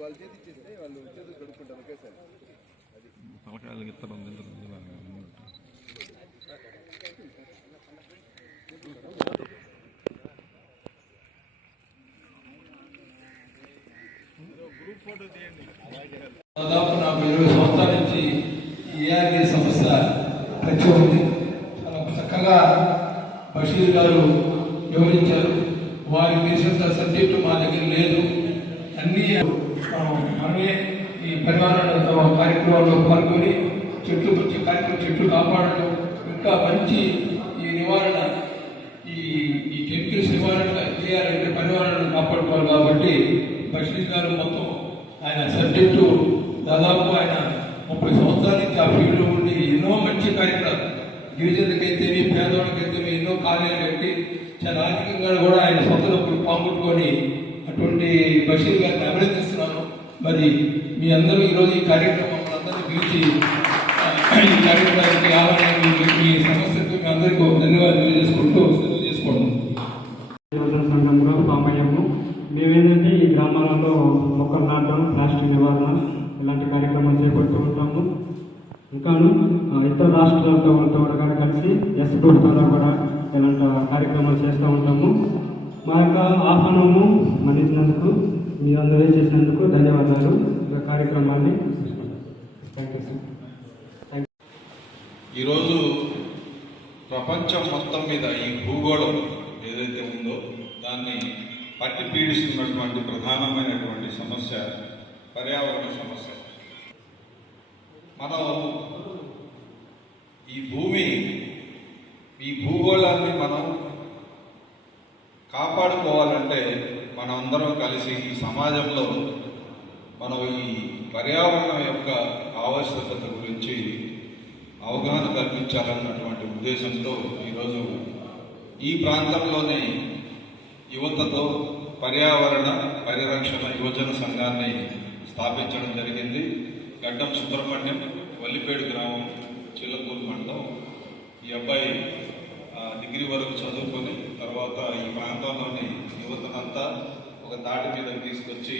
వాళ్ళ చేతి ఇచ్చేస్తే వాళ్ళు చేతులు కడుక్కుంటారు ఒకేసారి. తలకాయలకి ఇస్తారు దాదాపు నాకు 20 సంవత్సరాల నుంచి ఏఆర్డి సంస్థ పరిచయం ఉంది. చాలా చక్కగా బషీర్ గారు వివరించారు. వారికి తెలిసినంత సబ్జెక్టు మా దగ్గర లేదు. అన్ని మనమే ఈ పరిమాణ కార్యక్రమాల్లో పాల్గొని చెట్లు గురించి కార్యక్రమం చెట్లు కాపాడడం, ఇంకా మంచి ఈ నివారణ ఈ కెమికల్స్ నివారణ చేయాలంటే పరిమాణాలను కాపాడుకోవాలి. కాబట్టి బషీర్ గారు మొత్తం ఆయన సబ్జెక్టు దాదాపు ఆయన 30 సంవత్సరాల నుంచి ఆ ఫీల్డ్లో ఉండి ఎన్నో మంచి కార్యక్రమాలు గిరిజనులకైతేమి పేదవాళ్ళకైతేమి ఎన్నో కార్యాలు కట్టి చాలా ఆర్థికంగా కూడా ఆయన సొంత డబ్బులు పాల్గొట్టుకొని అటువంటి బషీర్ గారిని అభినందిస్తున్నాను. మరి మీ అందరూ ఈరోజు ఈ కార్యక్రమం అందరినీ పిలిచి ఈ కార్యక్రమానికి ఆహ్వానం ఈ సమస్యకు మీ అందరికీ ధన్యవాదాలు తెలియజేసుకుంటూ సెలవు చేసుకోండి. యువజన సంఘంలో పాపయ్యము మేమేంటంటే ఈ గ్రామాలలో మొక్కలు నాటడం, ప్లాస్టిక్ నివారణ ఇలాంటి కార్యక్రమాలు చేపడుతూ ఉంటాము. ఇంకాను ఇతర రాష్ట్రాలతో కూడా కలిసి ఎస్ గ్రూప్ ద్వారా కూడా ఇలాంటి కార్యక్రమాలు చేస్తూ ఉంటాము. మా యొక్క ఆహ్వానము మన్నించినందుకు మీ అందరూ చేసినందుకు ధన్యవాదాలు. ఈ కార్యక్రమాన్ని ఈరోజు ప్రపంచం మొత్తం మీద ఈ భూగోళం ఏదైతే ఉందో దాన్ని పట్టి పీడిస్తున్నటువంటి ప్రధానమైనటువంటి సమస్య పర్యావరణ సమస్య. మనం ఈ భూగోళాన్ని మనం కాపాడుకోవాలంటే మనందరం కలిసి ఈ సమాజంలో మనం ఈ పర్యావరణం యొక్క ఆవశ్యకత గురించి అవగాహన కల్పించాలన్నటువంటి ఉద్దేశంతో ఈరోజు ఈ ప్రాంతంలోని యువతతో పర్యావరణ పరిరక్షణ యువజన సంఘాన్ని స్థాపించడం జరిగింది. గడ్డం సుబ్రహ్మణ్యం, వల్లిపేడు గ్రామం, చిల్లకూరు మండలం. ఈ అబ్బాయి డిగ్రీ వరకు చదువుకొని తర్వాత ఈ ప్రాంతంలోని యువతనంతా ఒక తాటి మీద తీసుకొచ్చి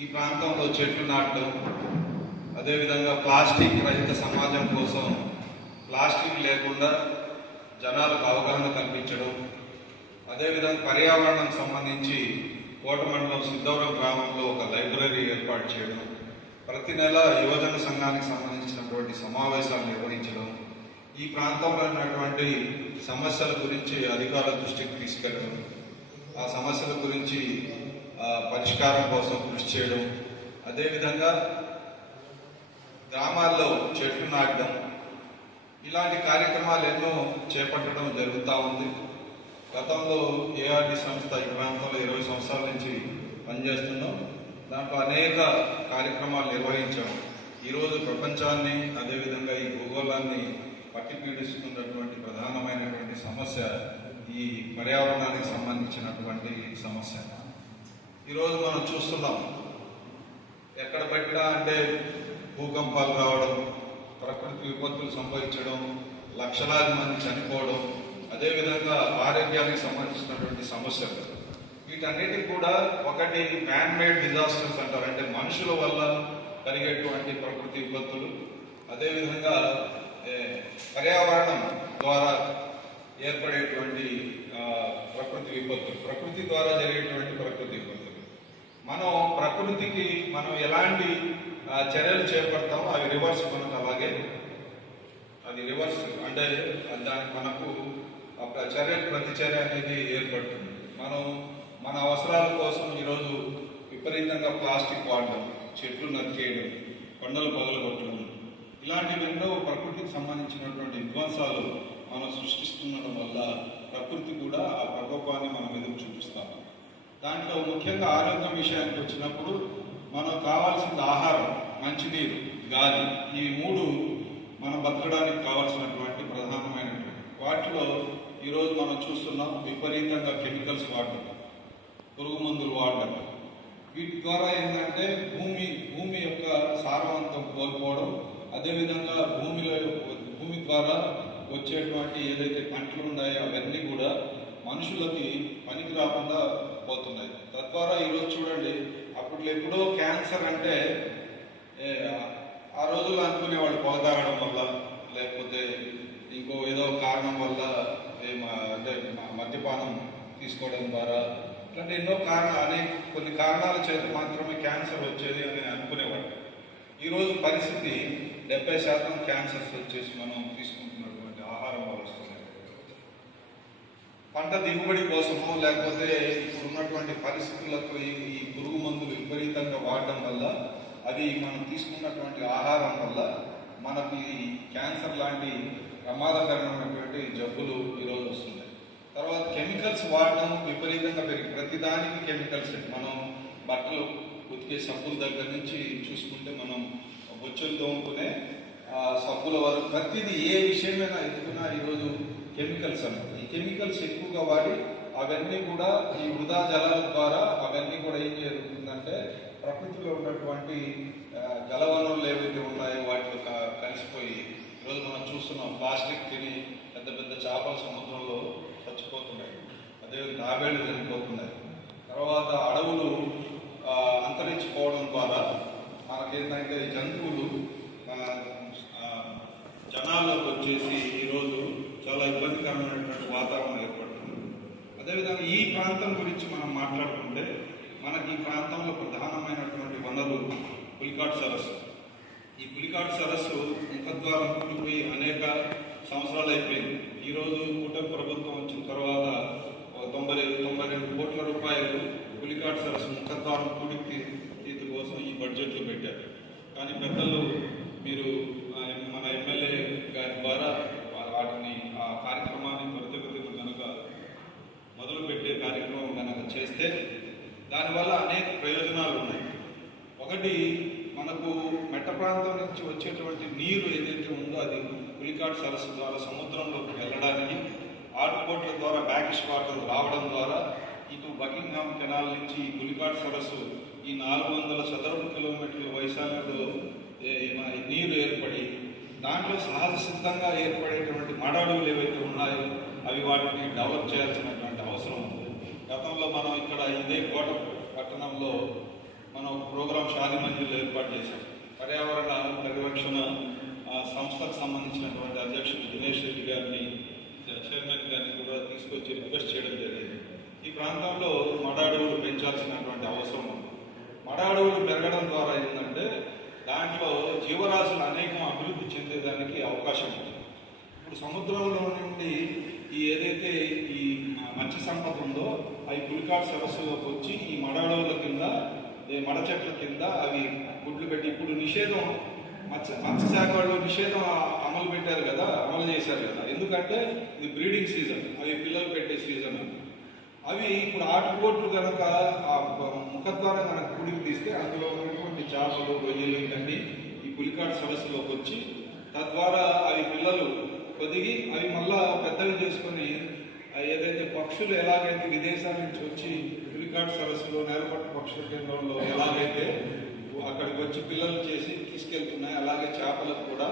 ఈ ప్రాంతంలో చెట్లు నాటడం, అదేవిధంగా ప్లాస్టిక్ రహిత సమాజం కోసం ప్లాస్టిక్ లేకుండా జనాలకు అవగాహన కల్పించడం, అదేవిధంగా పర్యావరణం సంబంధించి కోట మండలం సిద్ధవరం గ్రామంలో ఒక లైబ్రరీ ఏర్పాటు చేయడం, ప్రతి నెల యువజన సంఘానికి సంబంధించినటువంటి సమావేశాలు నిర్వహించడం, ఈ ప్రాంతంలో ఉన్నటువంటి సమస్యల గురించి అధికారుల దృష్టికి తీసుకెళ్ళడం, ఆ సమస్యల గురించి పరిష్కారం కోసం కృషి చేయడం, అదేవిధంగా గ్రామాల్లో చెట్లు నాటడం, ఇలాంటి కార్యక్రమాలు ఎన్నో చేపట్టడం జరుగుతూ ఉంది. గతంలో ఏఆర్డి సంస్థ ఈ ప్రాంతంలో 20 సంవత్సరాల నుంచి పనిచేస్తున్నాం. దాంట్లో అనేక కార్యక్రమాలు నిర్వహించాం. ఈరోజు ప్రపంచాన్ని అదేవిధంగా ఈ భూగోళాన్ని పట్టి పీడిస్తున్నటువంటి ప్రధానమైనటువంటి సమస్య ఈ పర్యావరణానికి సంబంధించినటువంటి సమస్య. ఈరోజు మనం చూస్తున్నాం, ఎక్కడ పెట్టినా అంటే భూకంపాలు రావడం, ప్రకృతి విపత్తులు సంభవించడం, లక్షలాది మంది చనిపోవడం, అదేవిధంగా ఆరోగ్యానికి సంబంధించినటువంటి సమస్యలు. వీటన్నిటికి కూడా ఒకటి మ్యాన్ మేడ్ డిజాస్టర్స్ అంటారు, అంటే మనుషుల వల్ల కలిగేటువంటి ప్రకృతి విపత్తులు, అదేవిధంగా పర్యావరణం ద్వారా ఏర్పడేటువంటి ప్రకృతి విపత్తులు, ప్రకృతి ద్వారా జరిగేటువంటి ప్రకృతి విపత్తులు. ప్రకృతికి మనం ఎలాంటి చర్యలు చేపడతామో అవి రివర్స్ మనకు అలాగే అది రివర్స్ అంటే దానికి మనకు ప్రతిచర్య అనేది ఏర్పడుతుంది. మన అవసరాల కోసం ఈరోజు విపరీతంగా ప్లాస్టిక్ వాడడం, చెట్లు నరికేయడం, కొండలు పగలగొట్టడం, ఇలాంటివి ఎన్నో ప్రకృతికి సంబంధించినటువంటి విధ్వంసాలు మనం సృష్టిస్తుండడం వల్ల ప్రకృతి కూడా ఆ ప్రకోపాన్ని మన మీద చూపిస్తాం. దాంట్లో ముఖ్యంగా ఆరోగ్యం విషయానికి వచ్చినప్పుడు మనకు కావాల్సిన ఆహారం, మంచినీరు, గాలి, ఈ మూడు మనం బతకడానికి కావాల్సినటువంటి ప్రధానమైనటువంటి వాటిలో ఈరోజు మనం చూస్తున్నాం విపరీతంగా కెమికల్స్ వాడడం, పురుగు మందులు వాడడం. వీటి ద్వారా ఏంటంటే భూమి యొక్క సారవంతం కోల్పోవడం, అదేవిధంగా భూమి ద్వారా వచ్చేటువంటి ఏదైతే పంటలు ఉన్నాయో అవన్నీ కూడా మనుషులకి పనికి రాకుండా పోతున్నాయి. తద్వారా ఈరోజు చూడండి, అప్పుడు ఎప్పుడో క్యాన్సర్ అంటే ఆ రోజుల్లో అనుకునేవాళ్ళు పొగ తాగడం వల్ల, లేకపోతే ఇంకో ఏదో కారణం వల్ల అంటే మద్యపానం తీసుకోవడం ద్వారా, ఇట్లాంటి ఎన్నో కొన్ని కారణాల చేత మాత్రమే క్యాన్సర్ వచ్చేది అని అనుకునేవాళ్ళు. ఈరోజు పరిస్థితి 70% క్యాన్సర్స్ వచ్చేసి మనం తీసుకుంటున్నటువంటి ఆహారం వల్ల వస్తున్నాయి. పంట దిగుబడి కోసమో లేకపోతే ఇప్పుడు ఉన్నటువంటి పరిస్థితులకు ఈ పురుగు మందులు విపరీతంగా వాడడం వల్ల, అవి మనం తీసుకున్నటువంటి ఆహారం వల్ల మనకి క్యాన్సర్ లాంటి ప్రమాదకరమైనటువంటి జబ్బులు ఈరోజు వస్తున్నాయి. తర్వాత కెమికల్స్ వాడడం విపరీతంగా పెరిగి, ప్రతిదానికి కెమికల్స్. మనం బట్టలు ఉతికే సబ్బుల దగ్గర నుంచి చూసుకుంటే, మనం బొచ్చులు తోముకునే సబ్బుల వరకు ప్రతిదీ ఏ విషయమైనా ఎదుగున్నా ఈరోజు కెమికల్స్ అన్నమాట. ఈ కెమికల్స్ ఎక్కువగా వాడి అవన్నీ కూడా ఈ వృధా జలాల ద్వారా అవన్నీ కూడా ఏం జరుగుతుందంటే, ప్రకృతిలో ఉన్నటువంటి జలవనరులు ఏవైతే ఉన్నాయో వాటిలో కలిసిపోయి ఈరోజు మనం చూస్తున్నాం. ప్లాస్టిక్ తిని పెద్ద పెద్ద చేపలు సముద్రంలో చచ్చిపోతున్నాయి, అదేవిధంగా తాబేళ్లు చనిపోతున్నాయి. తర్వాత అడవులు అంతరించిపోవడం ద్వారా మనకేంటంటే జంతువులు జనాల్లోకి వచ్చేసి ఈరోజు చాలా ఇబ్బందికరమైనటువంటి వాతావరణం ఏర్పడుతుంది. అదేవిధంగా ఈ ప్రాంతం గురించి మనం మాట్లాడుకుంటే, మనకి ఈ ప్రాంతంలో ప్రధానమైనటువంటి వనరు పులికాట్ సరస్సు. ఈ పులికాట్ సరస్సు ముఖద్వారం కూలిపోయి అనేక సంవత్సరాలు అయిపోయింది. ఈరోజు కూటమి ప్రభుత్వం వచ్చిన తర్వాత 92 కోట్ల రూపాయలు పులికాట్ సరస్సు ముఖద్వారం కూడికి తీర్పు కోసం ఈ బడ్జెట్లో పెట్టారు. కానీ పెద్దలు మీరు మన ఎమ్మెల్యే గారి ద్వారా వాటిని ఆ కార్యక్రమాన్ని త్వరితగతిన కనుక మొదలుపెట్టే కార్యక్రమం కనుక చేస్తే దానివల్ల అనేక ప్రయోజనాలు ఉన్నాయి. ఒకటి, మనకు మెట్ట ప్రాంతం నుంచి వచ్చేటువంటి నీరు ఏదైతే ఉందో అది పులికాట్ సరస్సు ద్వారా సముద్రంలోకి వెళ్ళడానికి, ఆటుపోట్ల ద్వారా బ్యాకిష్ వాటర్ రావడం ద్వారా ఇటు బకింగ్హామ్ కెనాల్ నుంచి పులికాట్ సరస్సు ఈ 400 చదరపు కిలోమీటర్ల వైశాల్యంలో నీరు ఏర్పడి, దాంట్లో సహజ సిద్ధంగా ఏర్పడేటువంటి మడాడుగులు ఏవైతే ఉన్నాయో అవి వాటిని డెవలప్ చేయాల్సినటువంటి అవసరం ఉంది. గతంలో మనం ఇక్కడ ఇదే కోట పట్టణంలో మనం ఒక ప్రోగ్రాం షాది మంజిల్ ఏర్పాటు చేశాం. పర్యావరణ పరిరక్షణ సంస్థకు సంబంధించినటువంటి అధ్యక్షుడు దినేష్ రెడ్డి గారిని, చైర్మన్ గారిని కూడా తీసుకొచ్చి రిక్వెస్ట్ చేయడం జరిగింది. ఈ ప్రాంతంలో మడాడుగులు పెంచాల్సినటువంటి అవసరం ఉంది. మడాడుగులు పెరగడం ద్వారా ఏంటంటే దాంట్లో జీవరాశులు అనేకం అభివృద్ధి చెందేదానికి అవకాశం ఉంది. ఇప్పుడు సముద్రంలో నుండి ఏదైతే ఈ మత్స్య సంపద ఉందో అవి పులికాట్ సరస్సులోకి వచ్చి ఈ మడాడుగుల కింద, మడ చెట్ల కింద అవి గుడ్లు పెట్టి, ఇప్పుడు నిషేధం మత్స్యశాఖ వాళ్ళు నిషేధం అమలు చేశారు కదా. ఎందుకంటే ఇది బ్రీడింగ్ సీజన్, అవి పిల్లలు పెట్టే సీజన్. అవి ఇప్పుడు ఆటుపోట్లు కనుక ఆ ముఖద్వారం కనుక కూడికి తీస్తే అందులో ఉన్నటువంటి చేపలు, రొయ్యలు ఇవన్నీ ఈ పులికాట్ సరస్సులోకి వచ్చి తద్వారా అవి పిల్లలు కొదిగి అవి మళ్ళా పెద్దవి చేసుకొని, ఏదైతే పక్షులు ఎలాగైతే విదేశాల నుంచి వచ్చి పులికాట్ సరస్సులో నేలపట్టు పక్షుల కేంద్రంలో ఎలాగైతే అక్కడికి వచ్చి పిల్లలు చేసి తీసుకెళ్తున్నాయి, అలాగే చేపలకు కూడా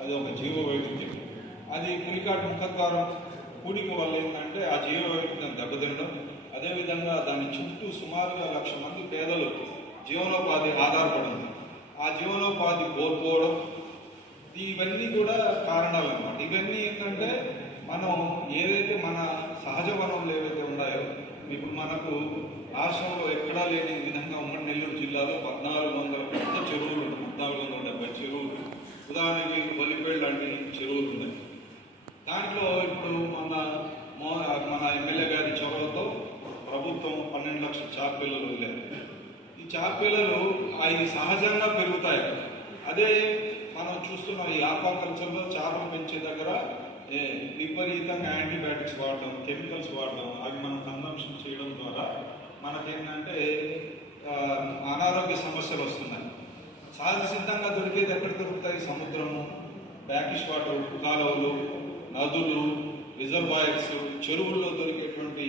అది ఒక జీవ వైవిధ్యం. అది పులికాట్ ముఖద్వారం కూడిక వల్ల ఏంటంటే ఆ జీవ వైవిధ్యం దెబ్బతినడం, అదేవిధంగా దాని చుట్టూ సుమారుగా 1,00,000 మంది పేదలు జీవనోపాధి ఆధారపడింది. ఆ జీవనోపాధి కోల్పోవడం, ఇవన్నీ కూడా కారణాలు అన్నమాట. ఇవన్నీ ఏంటంటే మనం ఏదైతే మన సహజ వనరులు ఏవైతే ఉన్నాయో, ఇప్పుడు మనకు రాష్ట్రంలో ఎక్కడా లేని విధంగా ఉమ్మడి నెల్లూరు జిల్లాలో 1,400 పెద్ద చెరువులు, 1,470 చెరువులు, ఉదాహరణకి ఒలిపేళ్ళు లాంటి చెరువులు ఉన్నాయి. దాంట్లో ఇప్పుడు మన ఎమ్మెల్యే గారి చొరవతో ప్రభుత్వం 12 లక్షల చేపపిల్లలు వదిలేదు. ఈ చేపపిల్లలు అవి సహజంగా పెరుగుతాయి. అదే మనం చూస్తున్నాం ఈ ఆక్వాకల్చర్లో చేపలు పెంచే దగ్గర విపరీతంగా యాంటీబయాటిక్స్ వాడడం, కెమికల్స్ వాడడం, అవి మనం కన్సంప్షన్ చేయడం ద్వారా మనకేంటంటే అనారోగ్య సమస్యలు వస్తున్నాయి. సహజ సిద్ధంగా దొరికేది ఎక్కడ దొరుకుతాయి? సముద్రము, బ్యాకిష్ వాటర్, ఉప్పు కాలువలు, నదులు, రిజర్వాయర్స్, చెరువుల్లో దొరికేటువంటి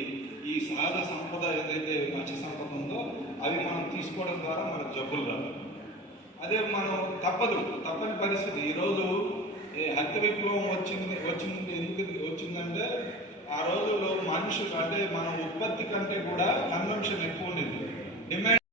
ఈ సహజ సంపద ఏదైతే మత్స్య సంపద ఉందో అవి మనం తీసుకోవడం ద్వారా మనకు జబ్బులు రాదు. అదే మనం తప్పని పరిస్థితి. ఈరోజు హరిత విప్లవం ఎందుకు వచ్చిందంటే ఆ రోజుల్లో మనుషులు అంటే మన ఉత్పత్తి కంటే కూడా కన్వెన్షన్ ఎక్కువ ఉండేది. డిమాండ్